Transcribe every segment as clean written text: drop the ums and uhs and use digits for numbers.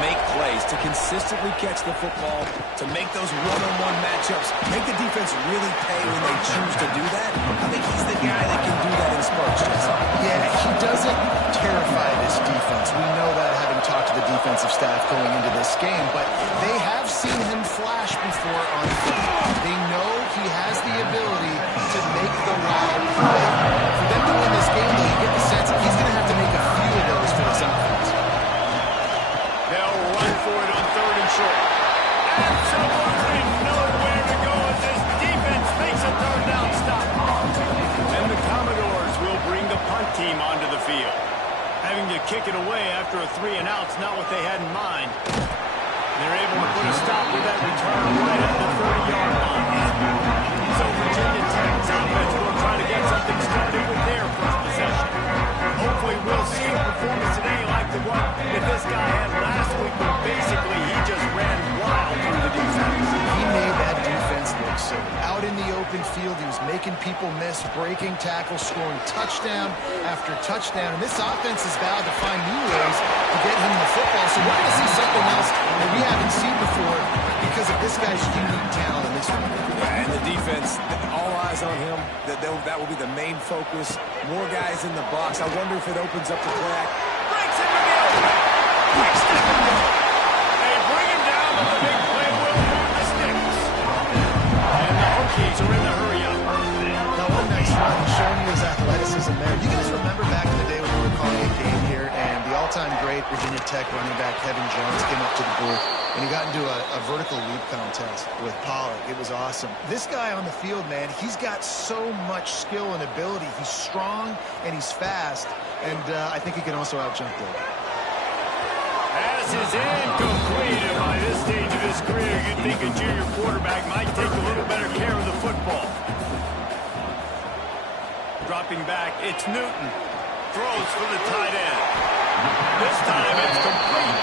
make plays, to consistently catch the football, to make those one-on-one matchups, make the defense really pay when they choose to do that. I think he's the guy that can do that in spurts, Jesse. Yeah, he doesn't terrify this defense. We know that having talked to the defensive staff going into this game, but they have seen him flash before on film. They know he has the ability to make the wild play. For them to win this game, though, you get the sense that he's going to have to make a few of those for this offense. They'll run for it on 3rd and short. Absolutely nowhere to go as this defense makes a 3rd down stop. And the Commodores will bring the punt team onto the field. Having to kick it away after a 3-and-out's not what they had in mind. They're able to put a stop to that return right at the 30-yard line. So Virginia Tech's offense will try to get something started with their first possession. Hopefully we'll see a performance today like the one that this guy had last week, but basically he just ran wild through the defense. He made that defense look silly. Out in the open field, he was making people miss, breaking tackles, scoring touchdown after touchdown. And this offense is vowed to find new ways to get him the football. So we're going to see something else that we haven't seen before because of this guy's unique talent in this one. Yeah, and the defense, all eyes on him. That will be the main focus. More guys in the box. I wonder if it opens up the play. Breaks him to the open. Quick step and go. They bring him down, but the big play will move the sticks. And the Hokies are in the hurry-up. Now, one nice run showing you his athleticism there. You guys remember back in the day when we were calling a game here and the all-time great Virginia Tech running back Kevin Jones came up to the booth and he got into a vertical leap contest with Pollock. It was awesome. This guy on the field, man, he's got so much skill and ability. He's strong and he's fast, and I think he can also out-jump there. Pass is incomplete, and by this stage of his career, you'd think a junior quarterback might take a little better care of the football. Dropping back, it's Newton. Throws for the tight end. This time it's complete.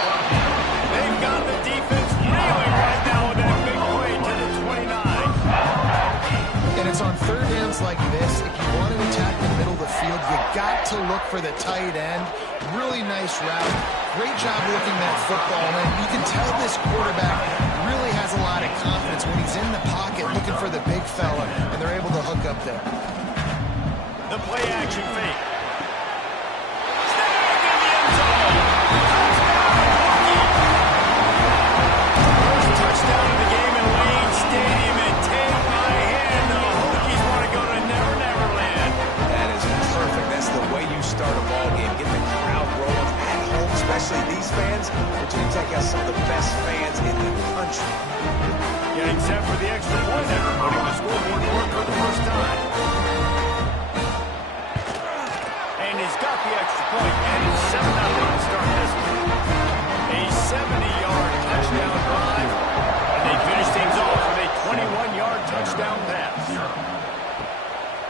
They've got the defense reeling right now with that big play to the 29. And it's on 3rd downs like this. If you want to attack the middle of the field, you got to look for the tight end. Really nice route. Great job looking that football in. You can tell this quarterback really has a lot of confidence when he's in the pocket looking for the big fella, and they're able to hook up there. The play action fake. Snag in the end zone. First touchdown of the game in Wayne Stadium, and take my hand, the Hokies want to go to Never Never Land. That is perfect. That's the way you start a ball game. Get the crowd rolling at home, especially these fans. Virginia Tech has some of the best fans in the country. Getting set for the extra point there, putting the scoreboard to work for the first time. And he's got the extra point, and it's 7-0 to start this one. A 70-yard touchdown drive, and they finish things off with a 21-yard touchdown pass.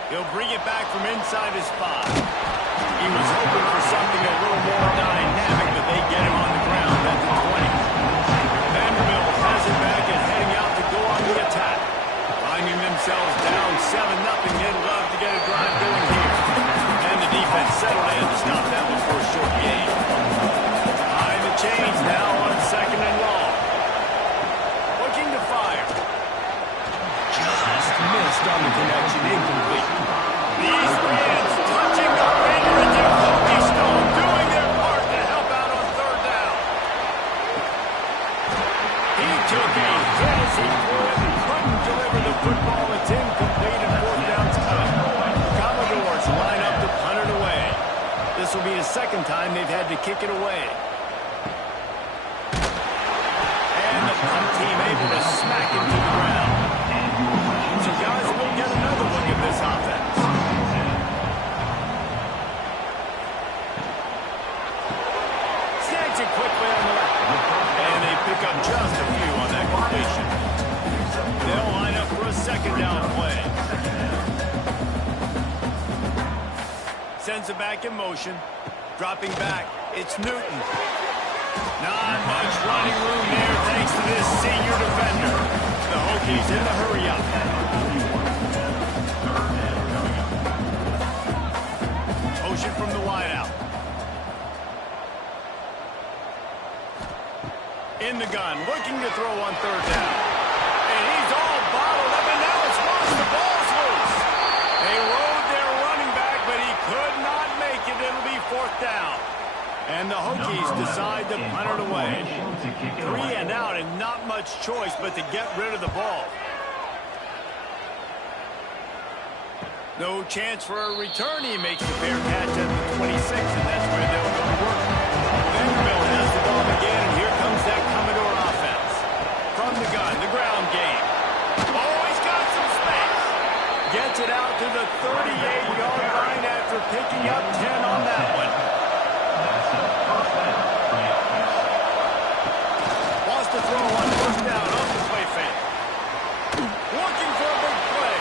He'll bring it back from inside his 5. He was hoping for something a little more dynamic, but they get him on the ground at the 20. Vanderbilt has it back and heading out to go on the attack. Finding themselves down 7-0, they'd love to get a drive going here. And the defense settled in to stop that one for a short game. Behind the chains now on 2nd and long. Looking to fire. Just missed on the connection. Incomplete. These fans touching the finger at their Hokie Stone, doing their part to help out on 3rd down. He took a hit as he threw it and couldn't deliver the football. It's incomplete and 4th down's coming. Commodores line up to punt it away. This will be the 2nd time they've had to kick it away. And the punt team able to smack him to the ground. So guys, we'll get another look at this offense. Snags it quickly on the left. And they pick up just a few on that completion. They'll line up for a 2nd down play. Sends it back in motion. Dropping back, it's Newton. Not much running room there thanks to this senior defender. The Hokies in the hurry-up. Motion from the wideout. In the gun, looking to throw on third down. And he's all bottled up, and now it's lost. The ball's loose. They rode their running back, but he could not make it. It'll be fourth down. And the Hokies decide to punt it away. 3 and out, and not much choice but to get rid of the ball. No chance for a return. He makes the fair catch at the 26, and that's where they'll go to work. Vanderbilt has the ball again, and here comes that Commodore offense. From the gun, the ground game. Oh, he's got some space. Gets it out to the 38-yard line after picking up 10 on that one. Wants to throw on first down off the play fake. Looking for a big play.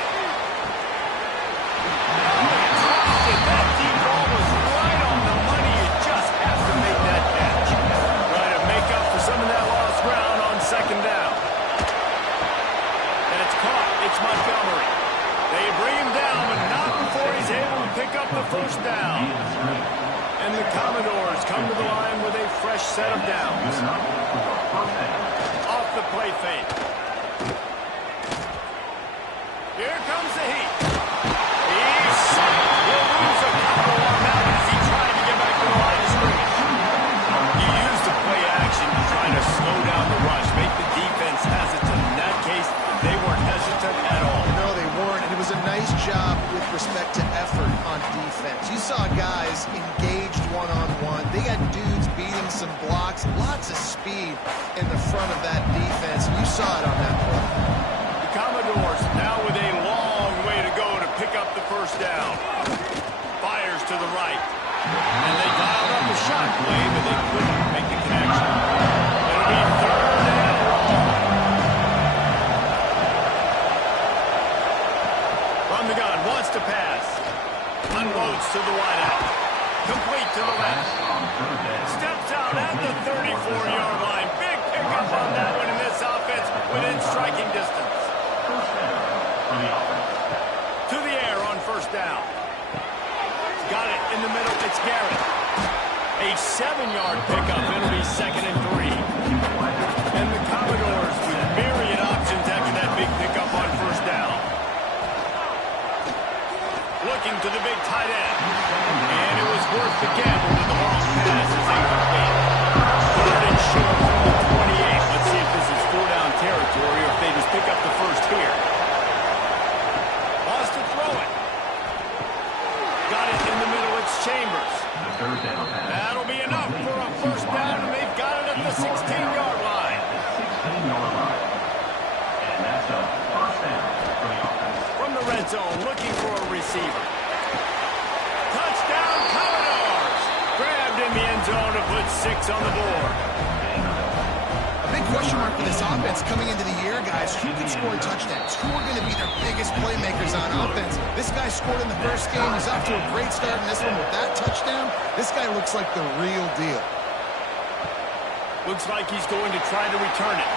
That deep ball was right on the money. You just have to make that catch. Try to make up for some of that lost ground on second down. And it's caught. It's Montgomery. They bring him down, but not before he's able to pick up the first down. And the Commodores come to the line with a fresh set of downs. Off the play fake. Here comes the heat. He's set. He'll lose a couple on that as he tried to get back to the line of scrimmage. He used the play action to try to slow down the rush, make the defense hesitant. In that case, they weren't hesitant at all. No, they weren't, and it was a nice job with respect to effort on defense. You saw guys engaged one-on-one. They got dudes beating some blocks, lots of speed in the front of that defense. You saw it on that play. The Commodores now with a long way to go to pick up the first down. Fires to the right. And they dialed up a shot play, but they couldn't make the connection. It'll be third and long. From the gun, wants to pass. Unloads to the wideout. Complete to the left. Steps out at the 34-yard line. Big pickup on that one in this offense within striking distance. To the air on first down. Got it in the middle. It's Garrett. A 7-yard pickup. It'll be 2nd and 3. And the Commodores with myriad options after that big pickup on first down. Looking to the big tight end. And it was worth the gamble with the long pass as incomplete. Third and short from the 28. Let's see if this is 4-down territory or if they just pick up the first here. Wants to throw it. Got it in the middle. It's Chambers. That'll be enough for a first down, and they've got it at the 16-yard line. And that's a first down for the offense. From the red zone, looking for a receiver. Touchdown, Commodores! Grabbed in the end zone to put 6 on the board. A big question mark for this offense coming into the year, guys. Who can score touchdowns? Who are going to be their biggest playmakers on offense? This guy scored in the first game. He's off to a great start in this one with that touchdown. This guy looks like the real deal. Looks like he's going to try to return it.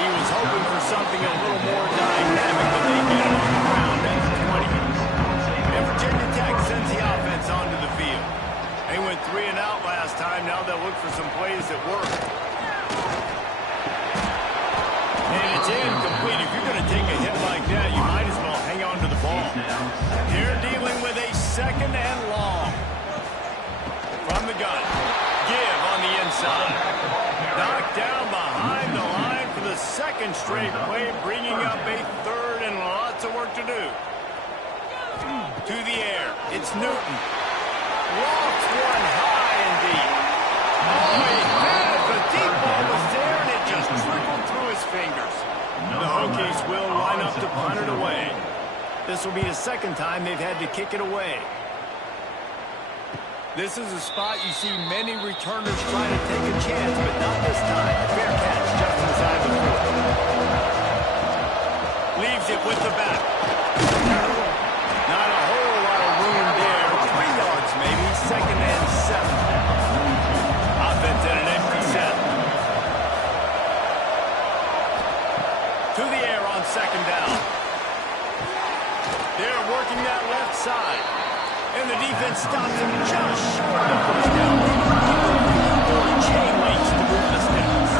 He was hoping for something a little more dynamic, but they get it on the ground at the 20. And Virginia Tech sends the offense onto the field. They went 3 and out last time. Now they'll look for some plays that work. And it's incomplete. If you're going to take a hit like that, you might as well hang on to the ball. They're dealing with a 2nd and long. From the gun. Give on the inside. Knocked down behind the line for the 2nd straight play, bringing up a 3rd and lots of work to do. To the air. It's Newton. Lofts one high and deep. Oh, he had it. The deep ball was there, and it just trickled through his fingers. The Hokies will line up to punt it away. This will be the 2nd time they've had to kick it away. This is a spot you see many returners try to take a chance, but not this time. Fair catch just inside the 4. Leaves it with the back. Not a whole lot of room there. 3 yards maybe. 2nd and 7. Offense at an empty set. To the air on 2nd down. They're working that left side. And the defense stops him just short of the first down. Chain links to move the sticks.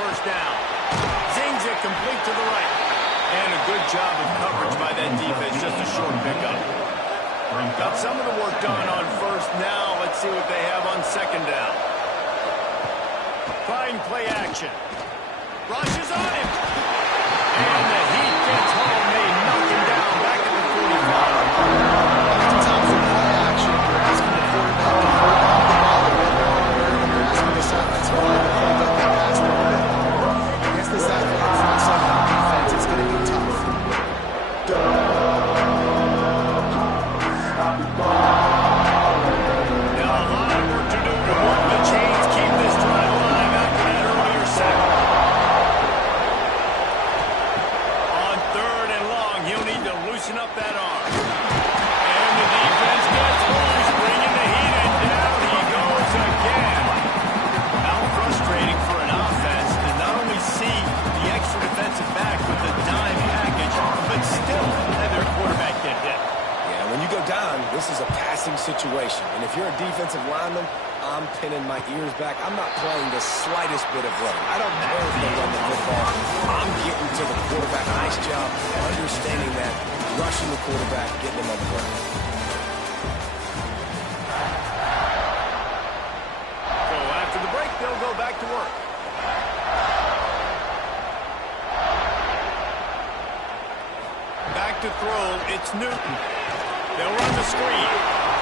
first down. Zings it complete to the right. And a good job of coverage by that defense, just a short pickup. Got some of the work done on first. Now let's see what they have on second down. Trying play action. Rushes on him. And the heat gets home. They knock him down back at the 45. Oftentimes in play action, you're asking the quarterback to hold on the ball a bit longer, and you're asking this offensive line to hold up the pass a little bit longer. Against this athletic front seven on defense, it's going to be tough. Now a lot of work to do to work the chains, keep this drive alive after that earlier sack. On third and long, he'll need to loosen up that arm. And the defense gets loose, bringing the heat, and down he goes again. How frustrating for an offense to not only see the extra defensive back with the dime package, but still have their quarterback get hit. Yeah, when you go down, this is a passing situation. And if you're a defensive lineman, I'm pinning my ears back. I'm not playing the slightest bit of run. I don't care if they run the football. I'm getting to the quarterback. Nice job understanding that, rushing the quarterback, getting him on the ground. So after the break, they'll go back to work. Back to throw, it's Newton. They'll run the screen.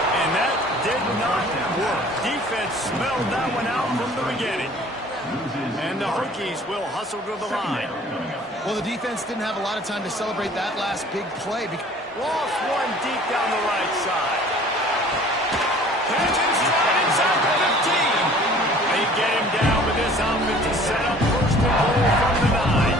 And that did not work. Defense smelled that one out from the beginning. And the Hokies will hustle to the line. Well, the defense didn't have a lot of time to celebrate that last big play. Lost one deep down the right side. Catch and stride inside the 15. They get him down with this offense to set up first and goal from the 9.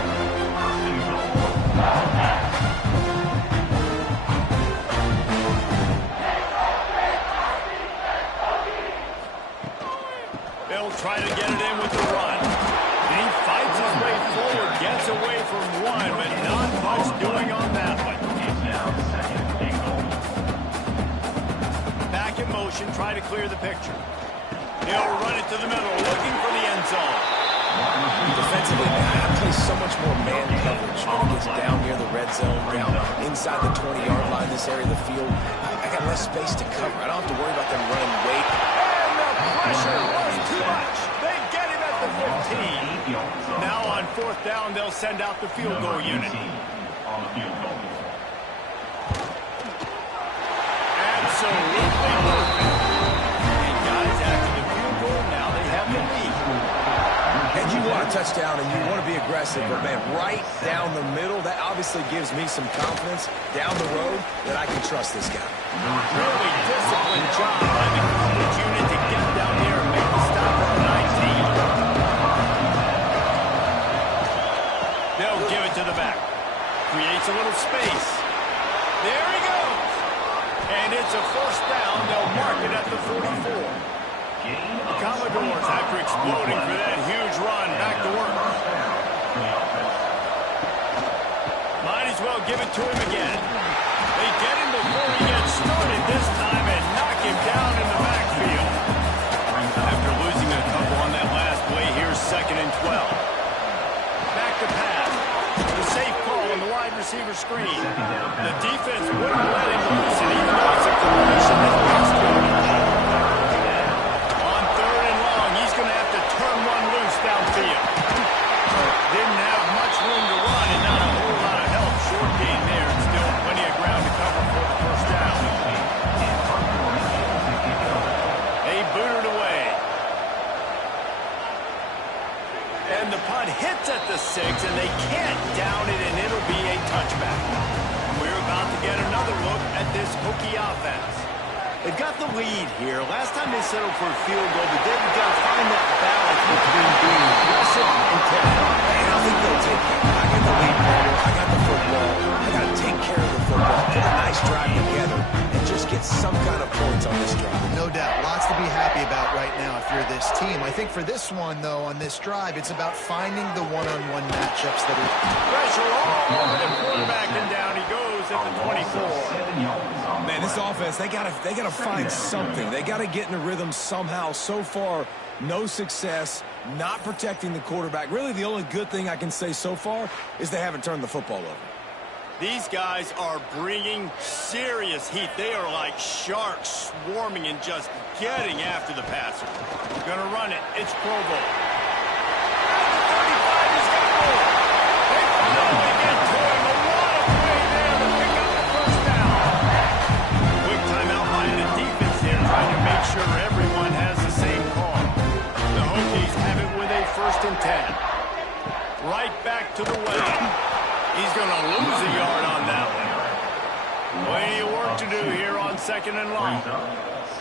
They'll try to get it in with the run. And he fights his way forward, gets away from one, but not much doing on that one. Back in motion, try to clear the picture. He'll run it to the middle, looking for the end zone. Defensively, man, I play so much more man coverage when it gets down near the red zone, down inside the 20-yard line, this area of the field. I got less space to cover. I don't have to worry about them running weight. And the pressure was too much. They get him at the 15. Now on fourth down, they'll send out the field goal unit. Absolutely perfect. And guys, after the field goal, now they have the lead. And you want a touchdown and you want to be aggressive, but man, right down the middle, that obviously gives me some confidence down the road that I can trust this guy. Really disciplined job by the coverage unit to get down there and make the stop at the 19. They'll give it to the back. Creates a little space. There he goes. And it's a first down. They'll mark it at the 44. The Commodores, after exploding for that huge run, back to work. Might as well give it to him again. They get him before he gets started this time and knock him down in the backfield. After losing a couple on that last play, here's 2nd and 12. Back to pass. The safe call on the wide receiver screen. The defense wouldn't let him loose, and even though it's a completion, that gets to him. On third and long, he's going to have to turn one loose downfield. Didn't have much room to run and not a whole lot of help. Short gain there, and still plenty of ground to cover for the first down. They boot it away. And the punt hits at the 6, and they can't down it, and it'll be a touchback. We're about to get another look at this Hokie offense. They've got the lead here. Last time they settled for a field goal, but they've got to find that balance between being aggressive and careful. And I think they'll take it. I got the lead ball. I got the football. I got to take care of the football. Put a nice drive together and just get some kind of points on this drive. No doubt. Lots to be happy about right now if you're this team. I think for this one, though, on this drive, it's about finding the one-on-one matchups that are... Pressure all over the quarterback, and down he goes at the 24. Man, this offense, they gotta find something. They gotta get in a rhythm somehow. So far, no success. not protecting the quarterback. Really, the only good thing I can say so far is they haven't turned the football over. These guys are bringing serious heat. They are like sharks swarming and just getting after the passer. Gonna run it. It's Pro Bowl. At the 35, he's got more. They finally get to him. A lot of play there to pick up the first down. Quick timeout by the defense here, trying to make sure everyone has the same call. The Hokies have it with a 1st and 10. Right back to the well. He's going to lose a yard on that one. Plenty of work to do here on 2nd and long.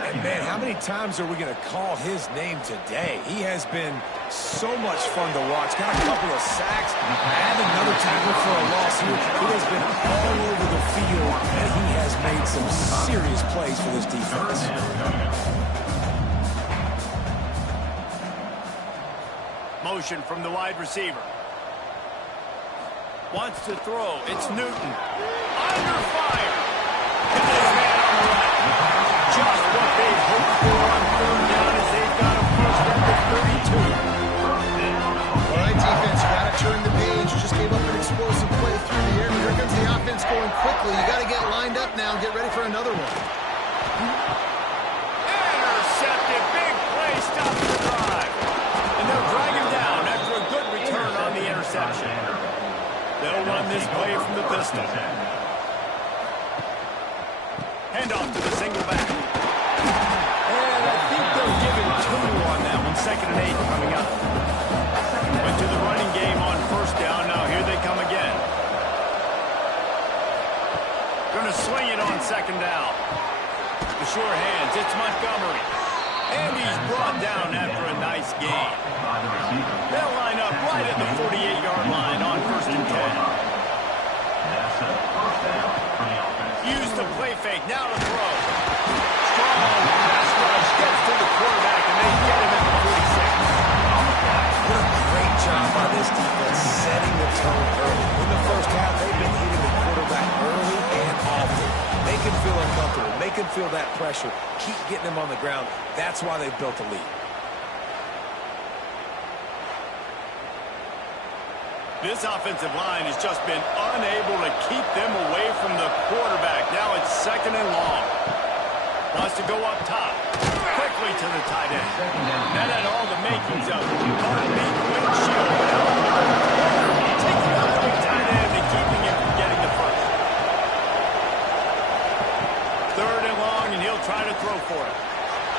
And man, how many times are we going to call his name today? He has been so much fun to watch. Got a couple of sacks, and another tackle for a loss here. He has been all over the field, and he has made some serious plays for this defense. Motion from the wide receiver. Wants to throw. It's Newton. Under fire. And this man on the right. Just what they hoped for on 3rd down as they've got a first at the 32. All right, defense, you got to turn the page. You just gave up an explosive play through the air, but here comes the offense going quickly. You got to get lined up now and get ready for another one. Intercepted. Big play. Stops the drive. And they'll drag him down after a good return on the interception. They'll run this play from the pistol. Hand off to the single back. And I think they're giving 2 on that one. 2nd and 8 coming up. Went to the running game on 1st down. Now here they come again. Going to swing it on 2nd down. The sure hands. It's Montgomery. And he's brought down after a nice gain. They'll line up right at the 48-yard line on 1st and 10. Use the play fake. Now to throw. Strong pass rush. Gets to the quarterback, and they get him at the 46. What a great job by this defense setting the tone early. In the first half, they've been hitting the quarterback early and often. Make him feel uncomfortable. Make him feel that pressure. Keep getting him on the ground. That's why they've built a lead. This offensive line has just been unable to keep them away from the quarterback. Now it's 2nd and long. Wants to go up top. Quickly to the tight end. That had all the makings of heartbeat windshield. Taking out the tight end and keeping him from getting the first. 3rd and long, and he'll try to throw for it.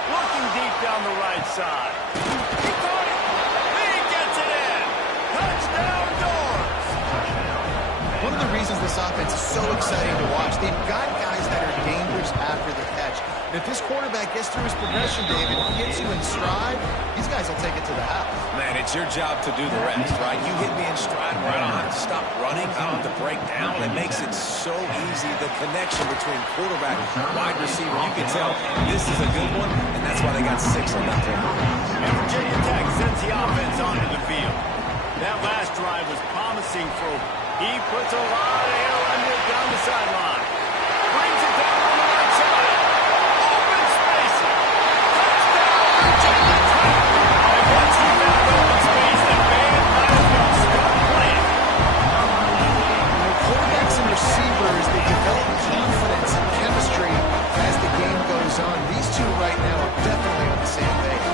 Looking deep down the right side. He caught it. He gets it in. Touchdown, Doors. One of the reasons this offense is so exciting to watch, they've got guys that are dangerous after the catch. And if this quarterback gets through his progression, David, gets you in stride, these guys will take it to the house. Man, it's your job to do the rest, right? You hit me in stride where I don't have to stop running. I don't have to break down. It makes it so easy. The connection between quarterback and wide receiver, you can tell this is a good one, and that's why they got 6 on that play. And Virginia Tech sends the offense onto the field. That last drive was promising for he puts a lot of air under it down the sideline. Brings it down on the right side. Open spacing. Touchdown, Virginia Tech. And once he found open space, the band might as well start playing. The quarterbacks and receivers, they develop confidence and chemistry as the game goes on. These two right now are definitely on the same page.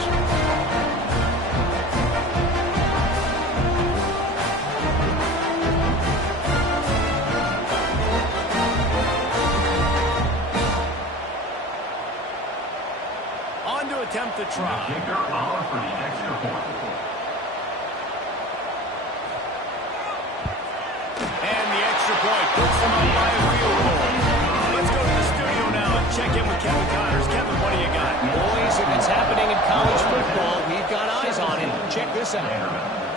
Attempt to try. Kicker on for the extra point. And the extra point puts them up by a field goal. Let's go to the studio now and check in with Kevin Connors. Kevin, what do you got? Boys, if it's happening in college football, we've got eyes on it. Check this out.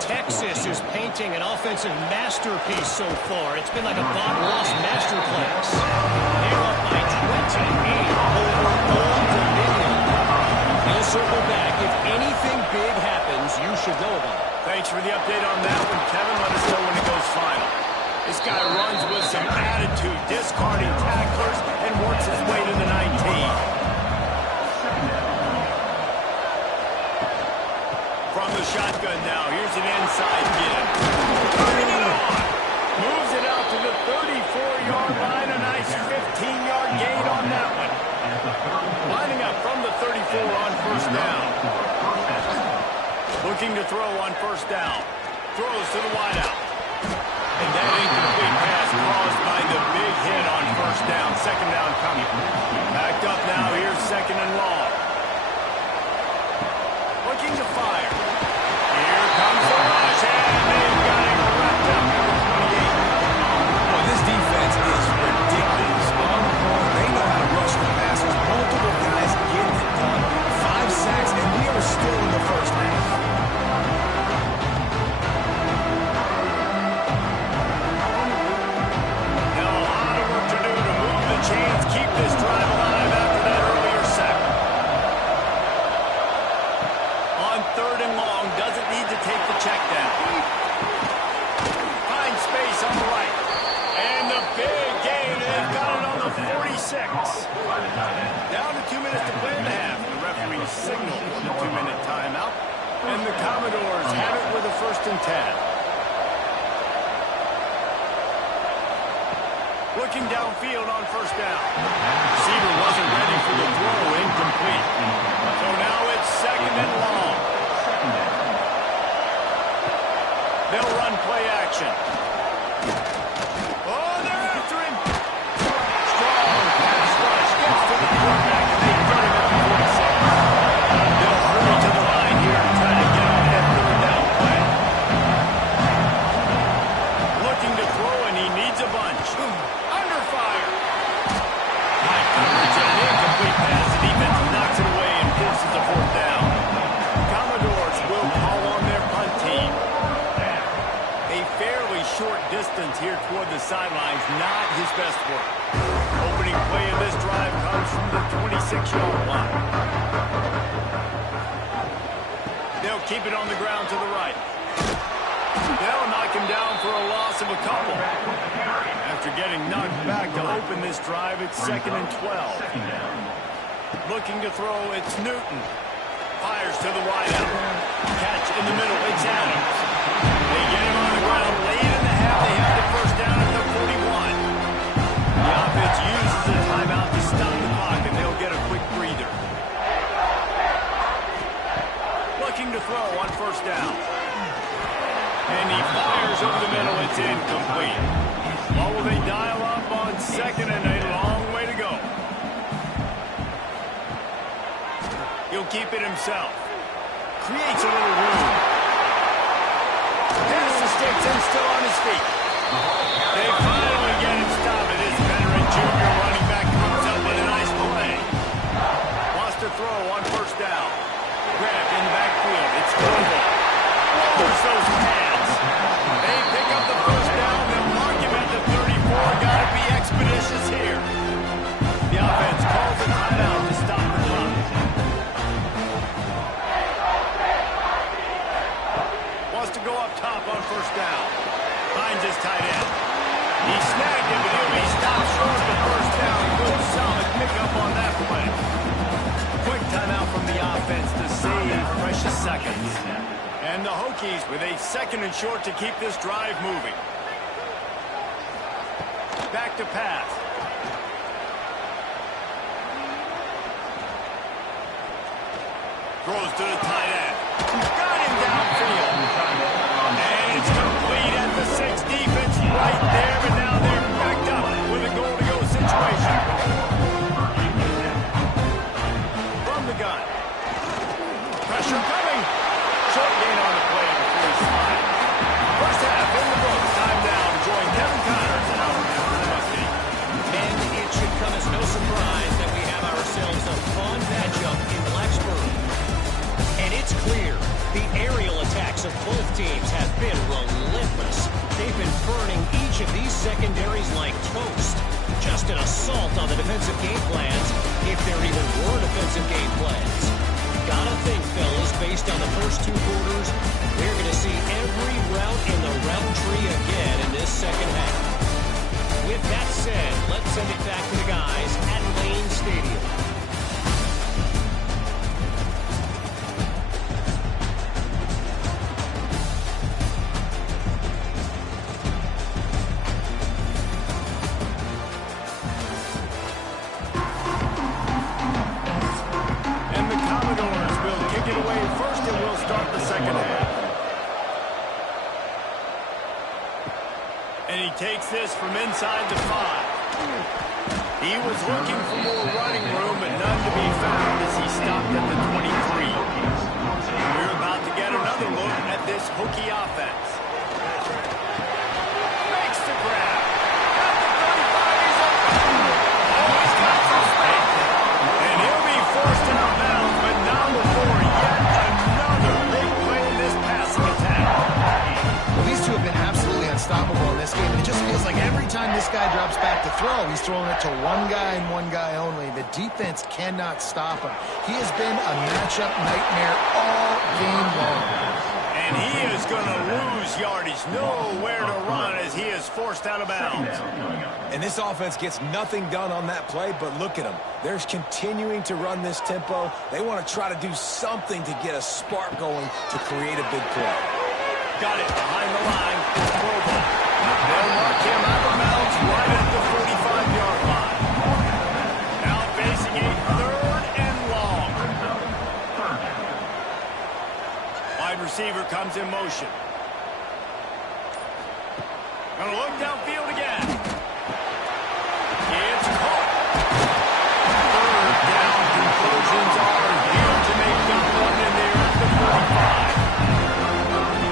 Texas is painting an offensive masterpiece so far. It's been like a Bob Ross masterclass. They're up by 28 over Old Dominion. He'll circle back. If anything big happens, you should know about it. Thanks for the update on that one, Kevin. Let us know when it goes final. This guy runs with some attitude, discarding tacklers, and works his way to the 19. From the shotgun, an inside get. Turning it on. Moves it out to the 34-yard line. A nice 15-yard gain on that one. Lining up from the 34 on first down. Looking to throw on first down. Throws to the wideout. And that incomplete pass caused by the big hit on first down. Second down coming. Backed up now. Here's second and long. Looking to fire. Here comes the rush. And they've got him wrapped up. Number 28. Well, this defense is ridiculous. On the ball, they know how to rush the passers. Multiple guys getting it done. 5 sacks, and we are still in the first half. Now a lot of work to do to move the chains, keep this drive alive after that earlier sack. On third and long, doesn't need to take the check down. Finds space on the right. And the big gain, they've got it on the 46. Down to 2 minutes to play in the half. The referee signaled the 2-minute timeout. And the Commodores have it with a 1st and 10. Looking downfield on first down. Receiver wasn't ready for the throw, incomplete. So now it's second and long. They'll run play action. Oh, they're after him. Strong pass rush gets to the quarterback, and they put him at the 46. They'll hurry to the line here and try to get on that third down play. Looking to throw, and he needs a bunch. Under fire. High coverage and an incomplete pass. The defense knocks it away and forces a 4th down. Commodores will call on their punt team. A fairly short distance here toward the sidelines, not his best work. Opening play of this drive comes from the 26-yard line. They'll keep it on the ground to the right. They'll knock him down for a loss of a couple. After getting knocked back to open this drive, it's second and 12. Looking to throw, it's Newton. Fires to the wideout. Catch in the middle, it's Adams. They get him on the ground late in the half. They have the first down at the 41. The offense uses a timeout to stop the clock, and they'll get a quick breather. Looking to throw on first down. And he fires over the middle. It's incomplete. What will they dial up on second, and a long way to go. He'll keep it himself. Creates a little room. Pass the sticks and still on his feet. They finally get him stopped. It is veteran junior running back comes up with a nice play. Wants to throw on first down. Grabbed in the backfield. It's Global. Lowers those pads. They pick up the first down. They'll mark him at the 34. Got to be expeditious here. The offense calls a timeout to stop the clock. Wants to go up top on first down. Finds his tight end. He snagged him, but he'll be stopped short of the first down. Good solid pickup on that play. Quick timeout from the offense to save precious seconds. And the Hokies with a second and short to keep this drive moving. Back to pass. Throws to the tight end. Got him downfield. And it's complete at the 6. Defense right there, but now they're backed up with a goal-to-go situation. From the gun. Pressure coming. Short gain on the play before he slides. First half in the books. Time now to join Kevin Connors and our Musty. And it should come as no surprise that we have ourselves a fun matchup in Blacksburg. And it's clear the aerial attacks of both teams have been relentless. They've been burning each of these secondaries like toast. Just an assault on the defensive game plans, if there even were defensive game plans. Gotta think, fellas, based on the first 2 quarters, we're going to see every route in the route tree again in this second half. With that said, let's send it back to the guys at Lane Stadium. And he takes this from inside the 5. He was looking for more running room, but none to be found as he stopped at the 23. We're about to get another look at this Hokie offense. Makes the grab. Got the 35. He's open. Oh, he's got some space. And he'll be forced out of bounds, but not before yet another big play in this passing attack. Well, these two have been absolutely unstoppable in this game, and it just feels like every time this guy drops back to throw, he's throwing it to one guy and one guy only. The defense cannot stop him. He has been a matchup nightmare all game long. And he is going to lose yardage. Nowhere to run as he is forced out of bounds. And this offense gets nothing done on that play, but look at them. They're continuing to run this tempo. They want to try to do something to get a spark going to create a big play. Got it behind the line. Throw ball. They'll mark him out of bounds right at the 45-yard line. Now facing a 3rd and long. Wide receiver comes in motion. Gonna look downfield again. It's caught. 3rd down. Conclusions are here to make the run in there at the 45.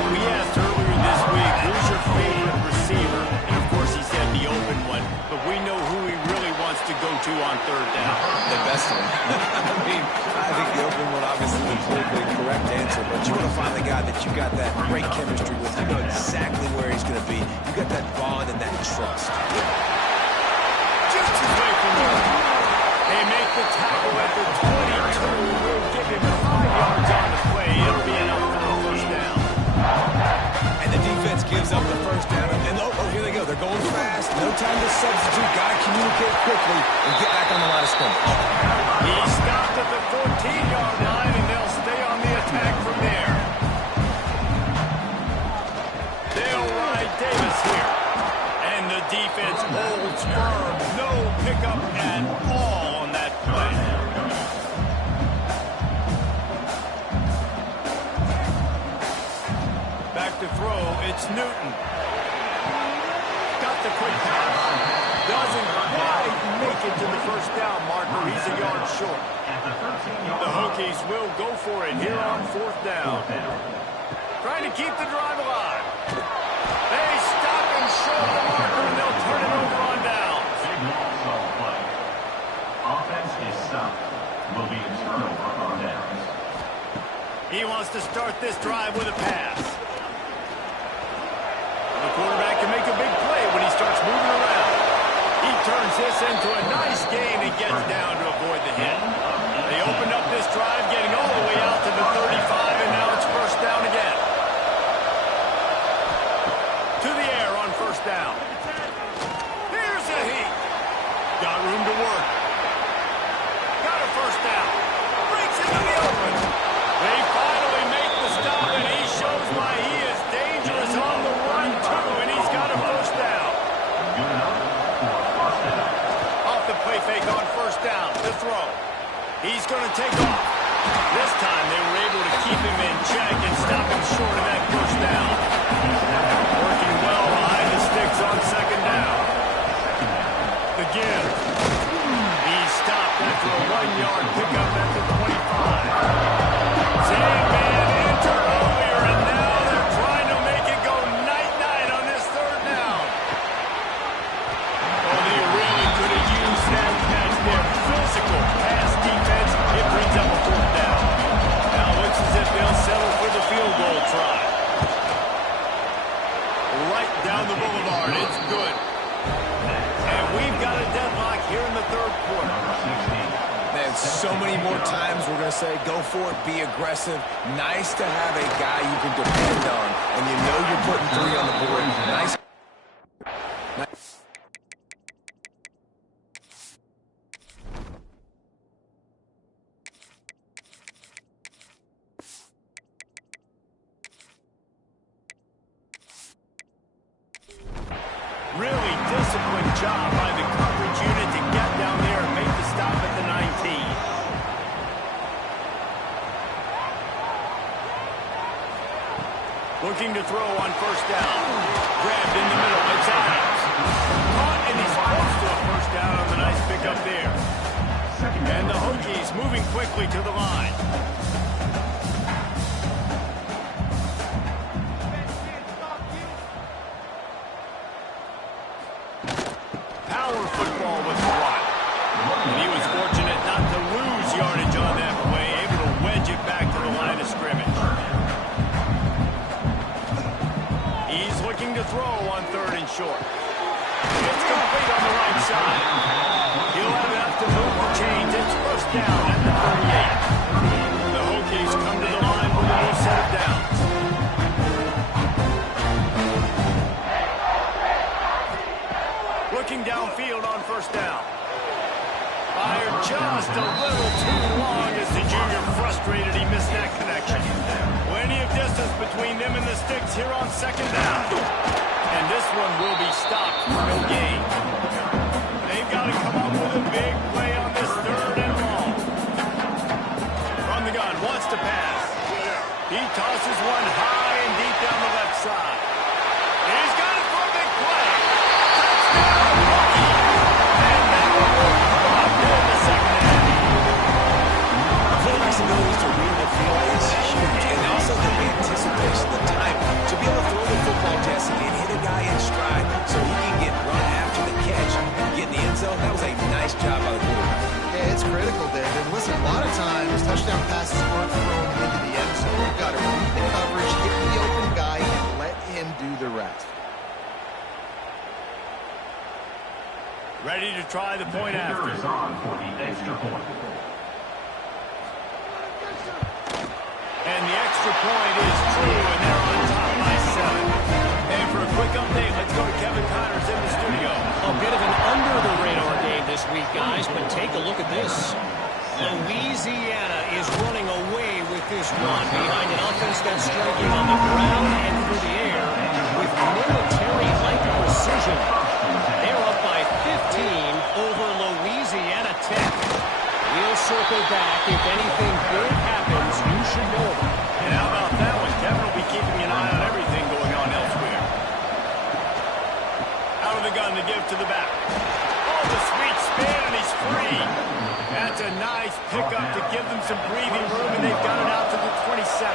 We asked earlier this week, who's your favorite receiver? And, of course, he said the open one. But we know who he really wants to go to on 3rd down. The best one. I think the open one obviously is the politically correct answer, but you want to find the guy that you got that great chemistry with. You know exactly where he's going to be. You got that bond and that trust. Just away from him. They make the tackle at the 22. We'll give him 5 yards on the play. It'll be an outbound first down. And the defense gives up the first down. And here they go. They're going fast. No time to substitute. Got to communicate quickly and get back on the line of scrimmage. He stopped at the 14-yard line, and they'll stay on the attack from there. They'll ride Davis here. And the defense holds firm. No pickup at all on that play. Back to throw, it's Newton. Got the quick pass. Doesn't quite make it to the first down marker. He's a yard short. The Hokies will go for it here on 4th down. Trying to keep the drive alive. They stop him short of the marker, and they'll turn it over on down. Offense is stopped. Will be a turnover on downs. He wants to start this drive with a pass. The quarterback can make a big play when he starts moving around. He turns this into a nice gain and gets down to avoid the hit. They opened up this drive, getting all the way out to the 35, and now it's first down again. To the air on first down. Here's a heat. Got room to work. Got a first down. Breaks into the open. They finally make the stop, and he shows why he is dangerous on the run, too, and he's got a first down. Off the play fake on first down. The throw. He's going to take off. This time they were able to keep him in check and stop him short of that first down. Working well behind the sticks on second down. The give. He's stopped after a 1-yard pickup at the 25. Same man entered earlier, and now they're trying to make it go night-night on this 3rd down. Oh, they really could have used that catch there. Physical pass defense. It brings up a 4th down. Now it looks as if they'll settle for the field goal try. Right down the boulevard. It's good. And we've got a deadlock here in the 3rd quarter. Man, so many more times we're going to say, go for it, be aggressive. Nice to have a guy you can depend on, and you know you're putting 3 on the board. Nice. Really disciplined job by the coverage unit to get down there and make the stop at the 19. Looking to throw on first down. Grabbed in the middle. It's out. He's moving quickly to the line. Power football with the run. And he was fortunate not to lose yardage on that play, able to wedge it back to the line of scrimmage. He's looking to throw on 3rd and short. It's complete on the right side. He'll have enough to move the chains. It's first down at the 38. The Hokies come to the line with a new set of downs. Looking downfield on first down. Fired just a little too long as the junior frustrated. He missed that connection. Plenty of distance between them and the sticks here on 2nd down. And this one will be stopped for no gain. They've got to come up with a big play on this 3rd and long. From the gun, wants to pass. He tosses one high and deep down the left side. He's got it for a big play. Touchdown, Hokies! And that one will come up in the 2nd half. Quarterback's ability to read the field is huge, and also the anticipation, the time to be able to throw the football, Jesse, and hit a guy in stride so he can get run after the catch and get in the end zone. That was a nice job by the quarterback. Yeah, it's critical, David. Listen, a lot of times touchdown passes aren't thrown into the end zone. You've got to read the coverage, hit the open guy, and let him do the rest. Ready to try the point after. Is on for the extra point. And the extra point is true, and they're on top by 7. And for a quick update, let's go to Kevin Connors in the studio. A bit of an under-the-radar game this week, guys, but take a look at this. Louisiana is running away with this one behind an offense that's striking on the ground and through the air with military-like precision. They're up by 15 over Louisiana Tech. We'll circle back. If anything good happens, you should know about it. And how about that one? Kevin will be keeping an eye on everything going on elsewhere. Out of the gun to give to the back. Oh, the sweet spin, and he's free. That's a nice pickup to give them some breathing room, and they've got it out to the 27.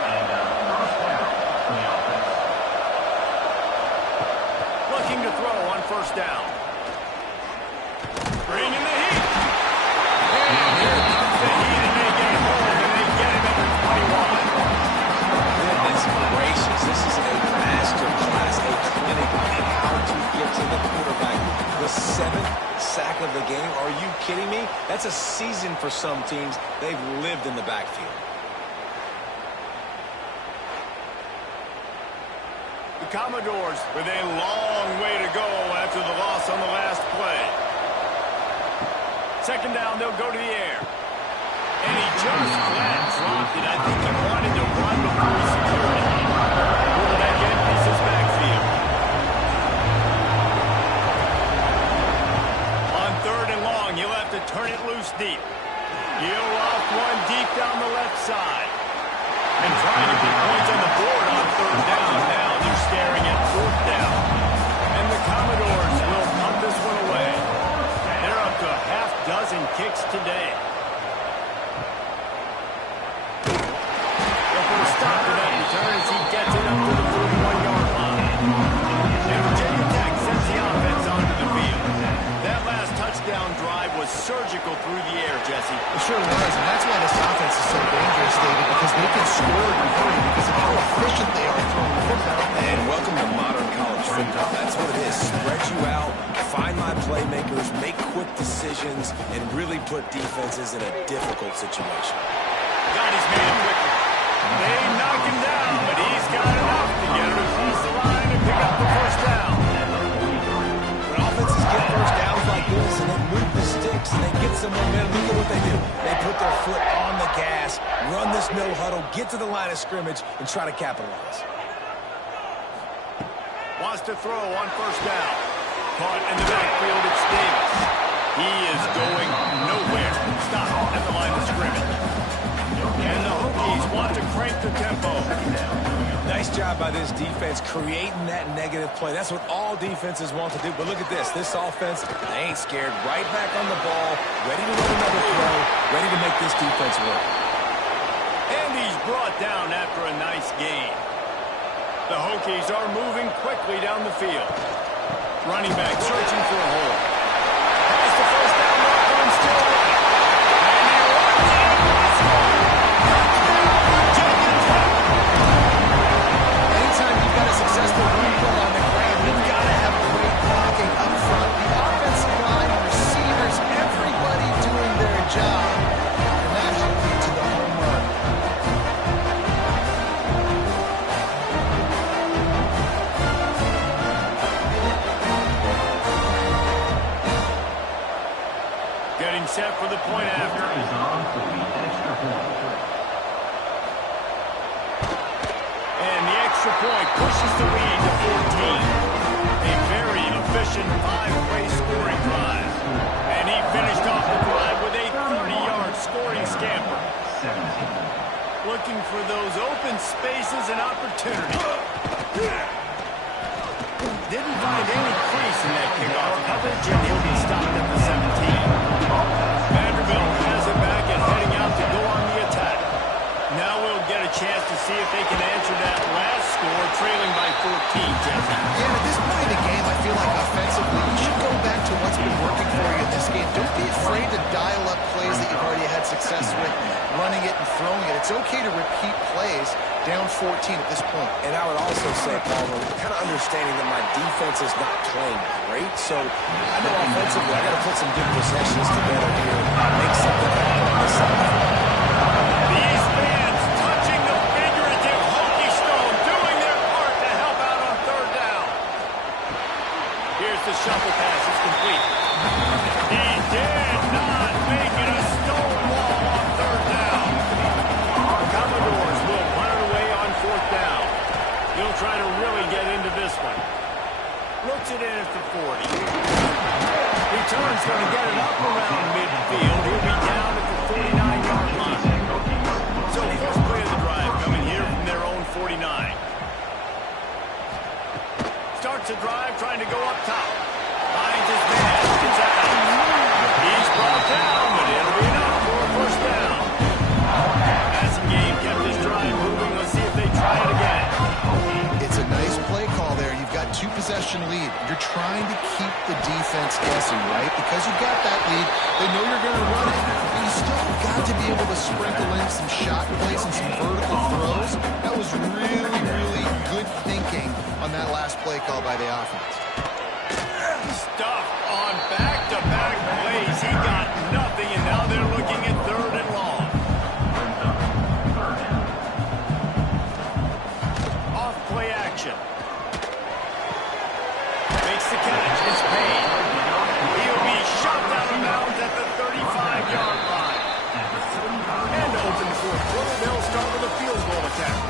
Looking to throw on first down. Bringing the heat. And here comes the heat, and they get home, and they get him at the 21. Goodness gracious, this is a master class, a clinic in how to get to the quarterback. The 7th sack of the game. Are you kidding me? That's a season for some teams. They've lived in the backfield. The Commodores with a long way to go after the loss on the last play. 2nd down, they'll go to the air. And he just flat dropped it. I think he wanted to run before he secured it. Quarterback empties his backfield. On 3rd and long, he'll have to turn it loose deep. He'll off one deep down the left side. And trying to get points on the board on 3rd down. Now they're staring at 4th down. And the Commodores will punt this one away. They're up to a half-dozen kicks today. They'll put a stop to that return as he gets it up to the 41-yard line. And Virginia Tech sends the offense onto the field. That last touchdown drive was surgical through the air, Jesse. It sure was, and that's why this offense is so dangerous, David, because they can score in a hurry because of how efficient they are throwing the football. And welcome to modern college football. That's what it is. Spread you out, find my playmakers, make quick decisions, and really put defenses in a difficult situation. God, he's made it quick. They knock him down, but he's got enough to get him across the line and pick up the first down. When offenses get first downs like this and they move the sticks and they get some momentum, look at what they do. They put their foot on the gas, run this no huddle, get to the line of scrimmage, and try to capitalize. Wants to throw on first down. Caught in the backfield, it's Davis. He is going nowhere. Stop at the line of scrimmage. And the Hokies want to crank the tempo. Nice job by this defense creating that negative play. That's what all defenses want to do. But look at this. This offense, they ain't scared. Right back on the ball, ready to run another play, ready to make this defense work. And he's brought down after a nice gain. The Hokies are moving quickly down the field. Running back searching for a hole. Has the first down marker and still right. And he runs it. Anytime you've got a successful run play on the ground, you've got to have great blocking up front. The offensive line, receivers, everybody doing their job. And that helped lead to the home run. Getting set for the point after. Is on for the extra point. And the extra point pushes the lead to 14. A very efficient 5-play scoring drive. And he finished off the drive with a 30-yard scoring scamper. 17. Looking for those open spaces and opportunity. Didn't find any crease in that kickoff coverage, and he'll be stopped at the 17. Vanderbilt has it back and heading out to go on the attack. Now we'll get a chance to see if they can answer that last score, trailing by 14, Jesse. Yeah, at this point in the game, I feel like offensively, you should go back to what's been working for you in this game. Don't be afraid to dial up plays that you've already had success with, running it and throwing it. It's okay to repeat plays down 14 at this point. And I would also say, Palmer, kind of understanding that my defense is not playing great, so I know offensively I got to put some good possessions together here, make something happen on this side of the field. These fans touching the figurative Hokie stone, doing their part to help out on third down. Here's the shuffle pass. It's complete. He did not make it a stone wall on third down. Our Commodores will punt it away on fourth down. He'll try to really get into this one. Looks it in at the 40. Return's going to get it up around midfield. He'll be down at the 49-yard line. So first play of the drive coming here from their own 49. Starts a drive trying to go up top. Finds his man. It's out. He's brought down, but it'll be enough for a first down. Passing game kept this drive moving. Let's see if they try it again. It's a nice play call there. You've got 2-possession lead. You're trying to keep the defense guessing, right? Because you've got that lead, they know you're going to run it. But you still got to be able to sprinkle in some shot plays and some vertical throws. That was really, really good thinking on that last play call by the offense. Stuffed on back-to-back plays. He got nothing, and now they're looking at third and long. Off play action. Makes the catch. It's paid. He'll be shoved out of bounds at the 35-yard line. And open fourth quarter, they'll start with a field goal attempt.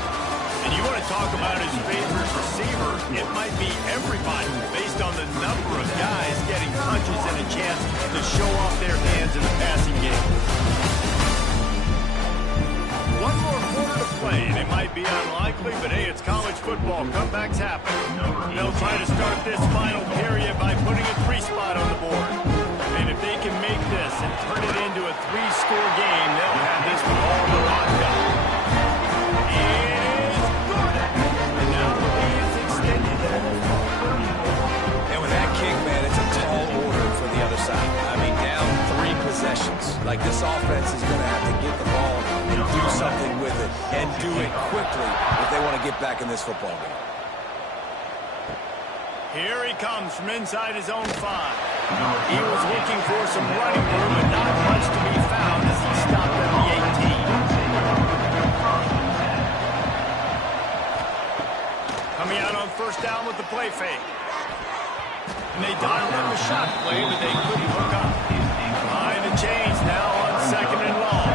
And you want to talk about his favorite receiver, it might be everybody based on the number of guys getting punches and a chance to show off their hands in the passing game. One more quarter to play, and it might be unlikely, but hey, it's college football. Comebacks happen. They'll try to start this final period by putting a 3-spot on the board. And if they can make this and turn it into a 3-score game, they'll have this one all locked up. It is good. And now the lead is extended. And with that kick, man, it's a tall order for the other side. I mean, down 3 possessions. Like, this offense is going to have to get the ball and do something with it, and do it quickly if they want to get back in this football game. Here he comes from inside his own 5. He was looking for some running room, but not much to be found as he stopped at the 18. Coming out on first down with the play fake. And they dialed up a shot play, but they couldn't hook up. Behind the chains now on second and long.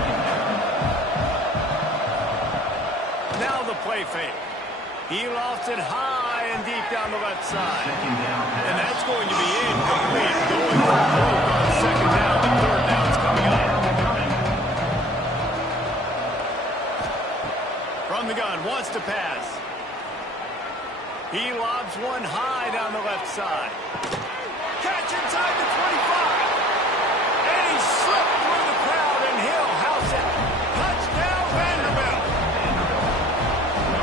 Now the play fake. He lofts it high and deep down the left side. And that's going to be incomplete. Going for broke on second down. The third down's coming up. gun, wants to pass. He lobs one high down the left side. Catch inside the 25. And he slipped through the crowd, and he'll house it. Touchdown, Vanderbilt.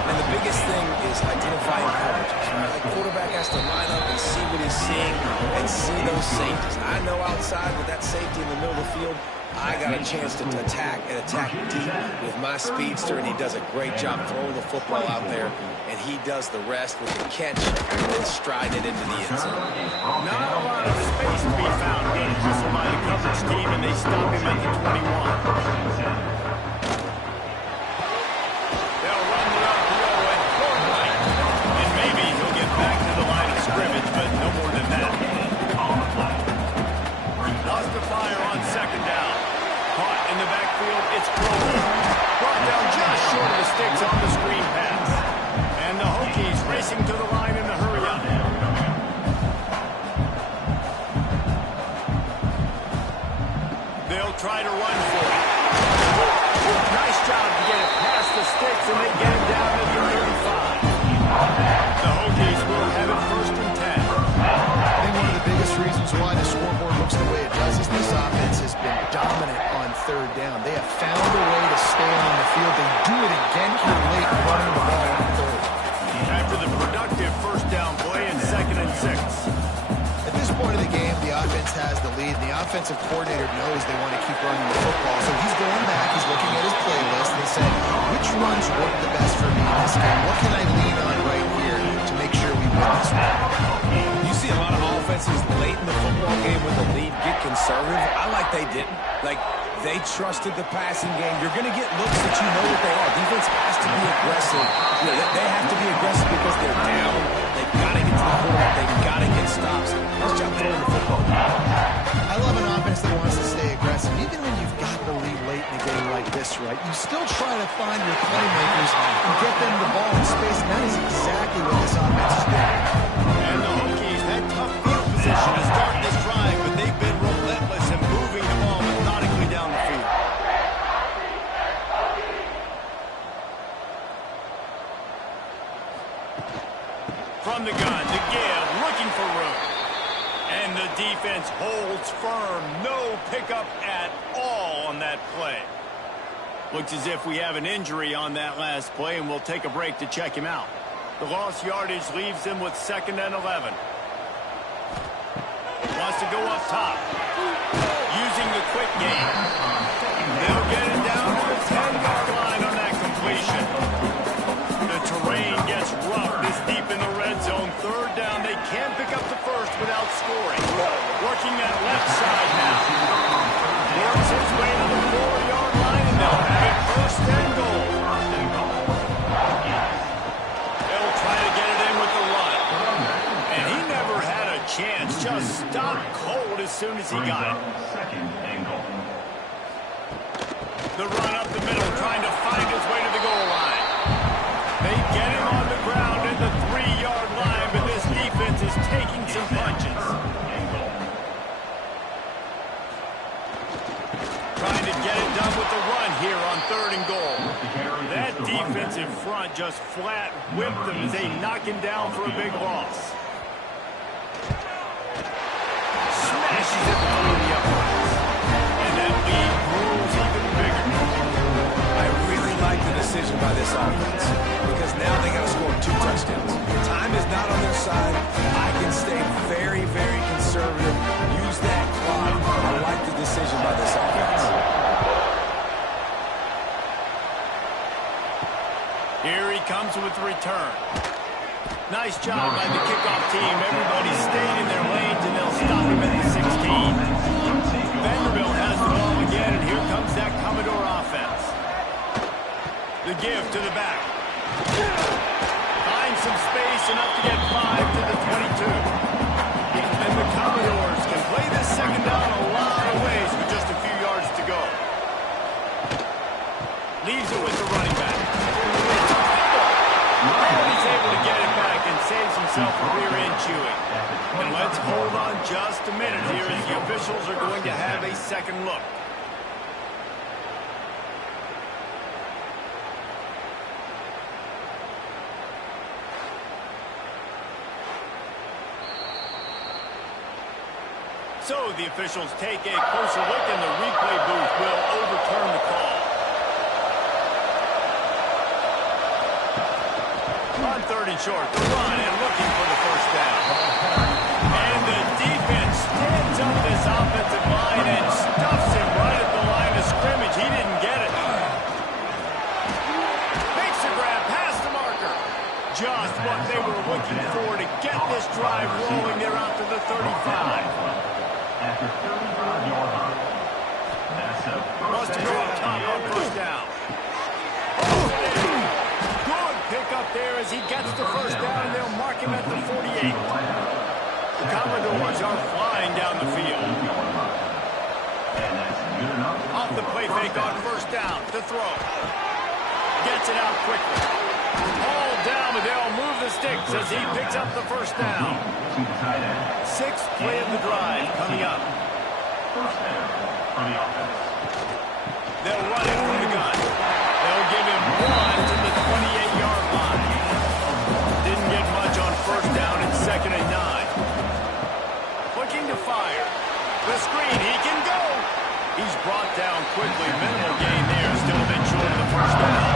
And the biggest thing is identifying coverages. Right? The quarterback has to line up and see what he's seeing and see those safeties. I know outside with that safety in the middle of the field, I got a chance to attack deep with my speedster, and he does a great job throwing the football out there, and he does the rest with the catch and then stride it into the end zone. Not a lot of space to be found here. Just by the coverage team, and they stop him at the 21. They'll run the RPO and throw right. And maybe he'll get back to the line of scrimmage, but no more than that. Lost the fire on second down. Caught in the backfield, it's Crowell. Brought down just short of the sticks on the screen pass. And the Hokies racing to the line in the hurry-up. They'll try to run for it. Nice job to get it past the sticks, and they get it down to the 35. The Hokies will have it first and 10. I think one of the biggest reasons why the scoreboard looks the way it does is this offense has been dominant on third down. They have found a way to stay on the field. They do it again here late, running the ball on third. After the productive first down play and 2nd and 6. At this point of the game, the offense has the lead, and the offensive coordinator knows they want to keep running the football. So he's going back, he's looking at his playlist, and he said, which runs work the best for me in this game? What can I lean on right here to make sure we win this one? You see a lot of offenses late in the football game when the lead get conservative. I like they didn't. Like, they trusted the passing game. You're going to get looks that you know what they are. Defense has to be aggressive. You know, they have to be aggressive because they're down. They've got to get to the quarterback. They've got to get stops. Nice job throwing the football. I love an offense that wants to stay aggressive. Even when you've got the lead late in a game like this, right, you still try to find your playmakers and get them the ball in space, and that is exactly what this offense is doing. And the Hokies had tough field position to start this drive, but they've been relentless in moving the ball methodically down the field. From the gun, to give, looking for room. And the defense holds firm. No pickup at all on that play. Looks as if we have an injury on that last play, and we'll take a break to check him out. The lost yardage leaves him with 2nd and 11. Wants to go up top. Using the quick game. They'll get it down to the 10-yard line on that completion. The terrain gets rough this deep in the red zone. 3rd down, they can't pick up the first without scoring. Working that left side now. Works his way to the 4-yard line, and they'll have it 1st and goal. They'll try to get it in with the run. And he never had a chance. Just stopped cold as soon as he got it. The run up the middle, trying to find his way to the goal line. They get him on the ground at the 3-yard line, but this defense is taking some punches. Trying to get it done with the run here on 3rd and goal. That defensive front just flat whipped them as they knock him down for a big loss. Smashes it between the uprights. And that lead grows even bigger. I really like the decision by this offense because now they got to score 2 touchdowns. Time is not on their side. I can stay very, very conservative. Use that clock. I like the decision by this offense. Here he comes with the return. Nice job by the kickoff team. Everybody stayed in their lanes, and they'll stop him at the 16. Vanderbilt has the ball again, and here comes that Commodore offense. The give to the back. Finds some space, enough to get 5 to the 22. And the Commodores can play this 2nd down a lot of ways with just a few yards to go. Leaves it with the running back. And he's able to get it back and saves himself a rear end chewing. And let's hold on just a minute here as the officials are going to have a second look. So the officials take a closer look, and the replay booth will overturn the call. On 3rd and short, the run and looking for the first down. And the defense stands up this offensive line and stuffs him right at the line of scrimmage. He didn't get it. Makes the grab past the marker. Just what they were looking for to get this drive rolling. They're out to the 35. After 35 yards, that's a Must first go up top on first down. Good pick up there as he gets the first down, and they'll mark him at the 48. The Commodores are flying down the field. And that's good enough. Off the play fake on first down to throw. Gets it out quickly. All down, but they'll move the sticks as he picks up the first down. To the tight end. 6th play of the drive coming up. First down for the offense. They'll run it from the gun. They'll give him 1 to the 28-yard line. Didn't get much on first down. It's 2nd and 9. Looking to fire. The screen, he can go. He's brought down quickly. Minimal gain there. Still a bit short of the first down.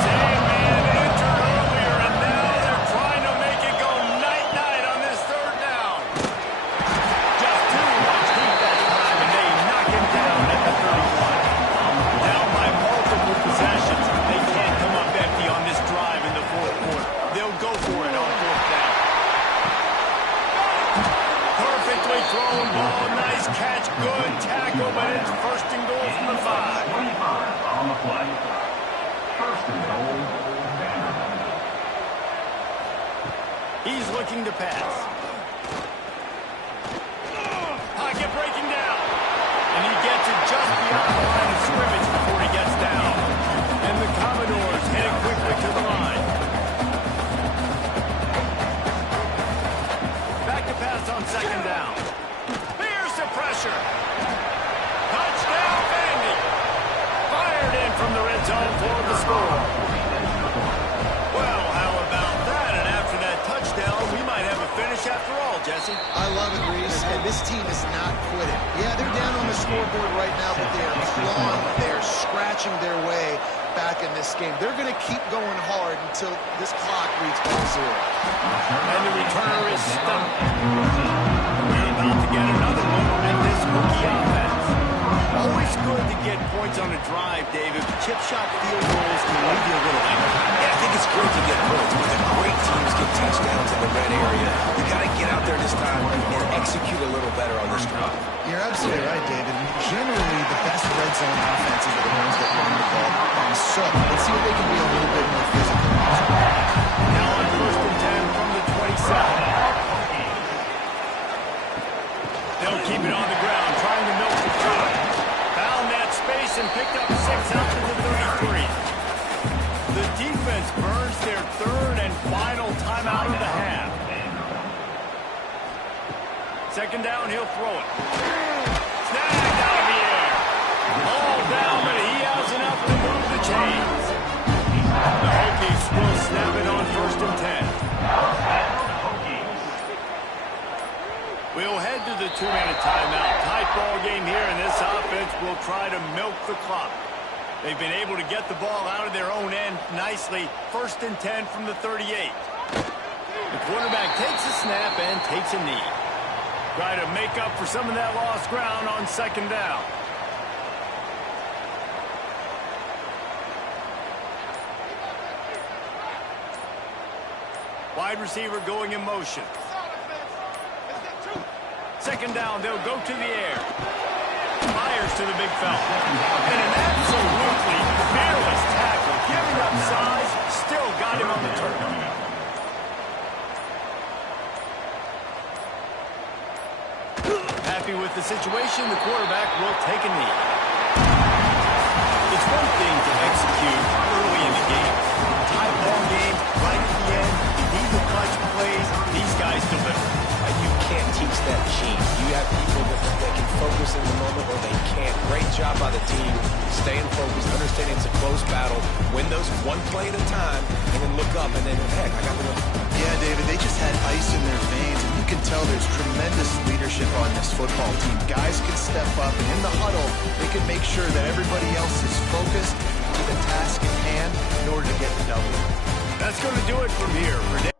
Same man entered earlier, and now they're trying to make it go night-night on this 3rd down. Just 2 runs deep that time, and they knock him down at the 31. Down by multiple possessions. They can't come up empty on this drive in the 4th quarter. They'll go for it on 4th down. Perfectly thrown ball. Nice catch. Good tackle, but it's 1st and goal from the 5. 25 on the play. First and goal, Vanderbilt. He's looking to pass. Pocket breaking down. And he gets it just beyond the line of scrimmage before he gets down. And the Commodores heading quickly to the line. Back to pass on 2nd down. Here's the pressure. Touchdown, Vandy. Fired in from the red zone for the score. Well, how about that? And after that touchdown, we might have a finish after all, Jesse. I love it, Reese, and this team is not quitting. Yeah, they're down on the scoreboard right now, but they are clawing, they are scratching their way back in this game. They're going to keep going hard until this clock reads 0. And the returner is stumped. We're about to get another one at this rookie offense. Always good to get points on a drive, David. Chip shot field goals can leave you a little angry. Yeah, I think it's great to get points, but the great teams get touchdowns in the red area. You got to get out there this time and execute a little better on this drive. You're absolutely right, David. Generally, the best red zone offenses are the ones that run the ball. So let's see if they can be a little bit more physical. Now on 1st and 10 from the 27. They'll keep it on the ground, trying to milk the clock. Found that space and picked up 6 out to the 33. The defense burns their 3rd and final timeout of the half. 2nd down, he'll throw it. Snagged out of the air. All down, but he has enough to move the chains. The Hokies will snap it on 1st and 10. We'll head to the 2-minute timeout. Tight ball game here, and this offense will try to milk the clock. They've been able to get the ball out of their own end nicely. 1st and 10 from the 38. The quarterback takes a snap and takes a knee. Try to make up for some of that lost ground on 2nd down. Wide receiver going in motion. 2nd down, they'll go to the air. Fires to the big fella. And an absolutely fearless tackle. Giving up size, still got him on the turn. Happy with the situation, the quarterback will take a knee. It's one thing to execute early in the game. Tie ball game, right at the end, you need the clutch plays, these guys deliver. You can't teach that gene. You have people that can focus in the moment or they can't. Great job by the team, staying focused, understanding it's a close battle, win those one play at a time, and then look up and then, heck, I got the win. Yeah, David, they just had ice in their veins, and you can tell there's tremendous leadership on this football team. Guys can step up, and in the huddle, they can make sure that everybody else is focused to the task at hand in order to get the W. That's going to do it from here.